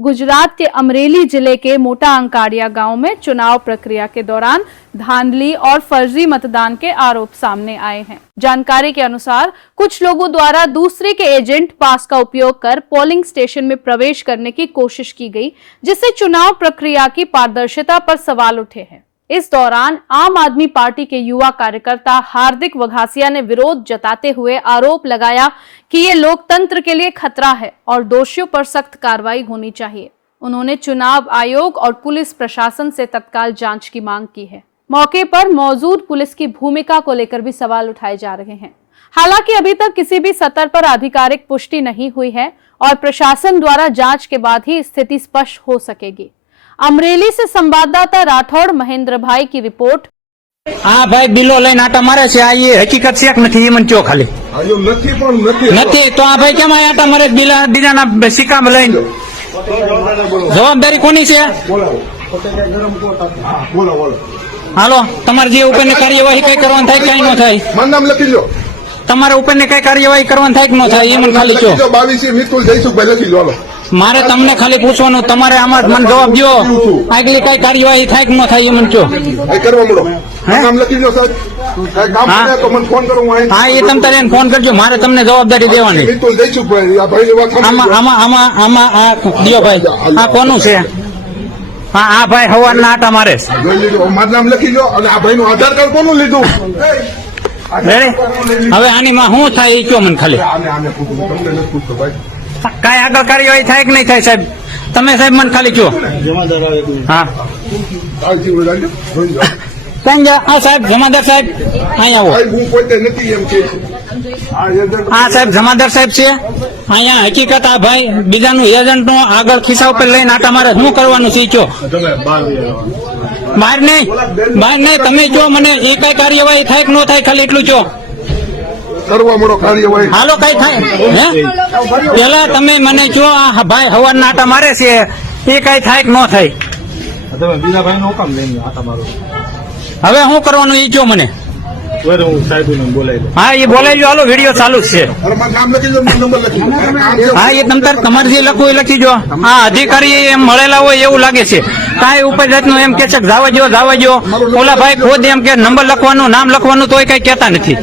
गुजरात के अमरेली जिले के मोटा अंकाड़िया गांव में चुनाव प्रक्रिया के दौरान धांधली और फर्जी मतदान के आरोप सामने आए हैं। जानकारी के अनुसार कुछ लोगों द्वारा दूसरे के एजेंट पास का उपयोग कर पोलिंग स्टेशन में प्रवेश करने की कोशिश की गई, जिससे चुनाव प्रक्रिया की पारदर्शिता पर सवाल उठे हैं। इस दौरान आम आदमी पार्टी के युवा कार्यकर्ता हार्दिक वघासिया ने विरोध जताते हुए आरोप लगाया कि ये लोकतंत्र के लिए खतरा है और दोषियों पर सख्त कार्रवाई होनी चाहिए। उन्होंने चुनाव आयोग और पुलिस प्रशासन से तत्काल जांच की मांग की है। मौके पर मौजूद पुलिस की भूमिका को लेकर भी सवाल उठाए जा रहे हैं। हालांकि अभी तक किसी भी सतर पर आधिकारिक पुष्टि नहीं हुई है और प्रशासन द्वारा जांच के बाद ही स्थिति स्पष्ट हो सकेगी। अमरेली से संवाददाता राठौड़ महेंद्र भाई की रिपोर्ट। हाँ भाई बिलो लઈને આટા મારે છે આ એ હકીકત છે કે નથી એ મને કયો ખાલી આયો નથી પણ નથી નથી તો આ ભાઈ કેમ આટા મારે બીજાના સિક્કા લઈને જવાબદારી કોની છે? બોલો બોલો હાલો તમારે જે ઉપરની કાર્યવાહી કઈ કરવાની થાય કઈ ન થાય મારું નામ લખી લો તમારે ઉપરની કઈ કાર્યવાહી કરવાની થાય કે ન થાય એ મને ખાલી કયો 22 મિતુલ જયસુખભાઈ લખી લો મારે તમને ખાલી પૂછવાનું તમારે આમાં મને જવાબ દો આગલી કઈ કાર્યવાહી થાય કે ન થાય એ મને કયો એ કરવા મળો નામ લખી લો સાહેબ કામ કરે તો મને ફોન કરો હું હા એ તમે તારે ફોન કરજો મારે તમને જવાબદારી દેવાની મિતુલ જયસુખભાઈ આ ભાઈ વાત આમાં આમાં આમાં આમાં આ દિયો ભાઈ આ કોનું છે? હા આ ભાઈ હવારના આટા મારે મારું નામ લખી લો અને આ ભાઈનું આધાર કાર્ડ કોનું લીધું હવે આની માં શું થાય એ કયો મને ખાલી કઈ આગળ કાર્યવાહી થાય કે નહીં થાય સાહેબ તમે સાહેબ મને ખાલી કયો હા સાહેબ જમાદાર સાહેબ અહીંયા આવો હું પોતે નથી એમ કે હા સાહેબ જમાદાર સાહેબ છે અહીંયા હકીકત આ ભાઈ બીજાનું એજન્ટ નું આગળ ખિસ્સા ઉપર લઈને આટા મારે શું કરવાનું છે કયો બહાર નહીં તમે કયો મને એ કઈ કાર્યવાહી થાય કે ન થાય ખાલી એટલું કયો કરવા મળો કાર્યવાહી હાલો કઈ થાય હે પેલા તમે મને જો આ ભાઈ હવારના આટા મારે છે એ કઈ થાય કે ન થાય બીજા ભાઈ નો કામ લઈને આટા મારો હવે શું કરવાનું એ કયો મને હું સાહેબ બોલાવી હા એ બોલાવી હાલો વિડીયો ચાલુ જ છે નામ લખી લો નંબર લખી હા એ તમ તમારે જે લખવું એ લખી જો હા અધિકારી એમ મળેલા હોય એવું લાગે છે કાંઈ ઉપર જાતનું એમ કે છે જવા જો ઓલા ભાઈ ખુદ એમ કે નંબર લખવાનું નામ લખવાનું તોય કઈ કહેતા નથી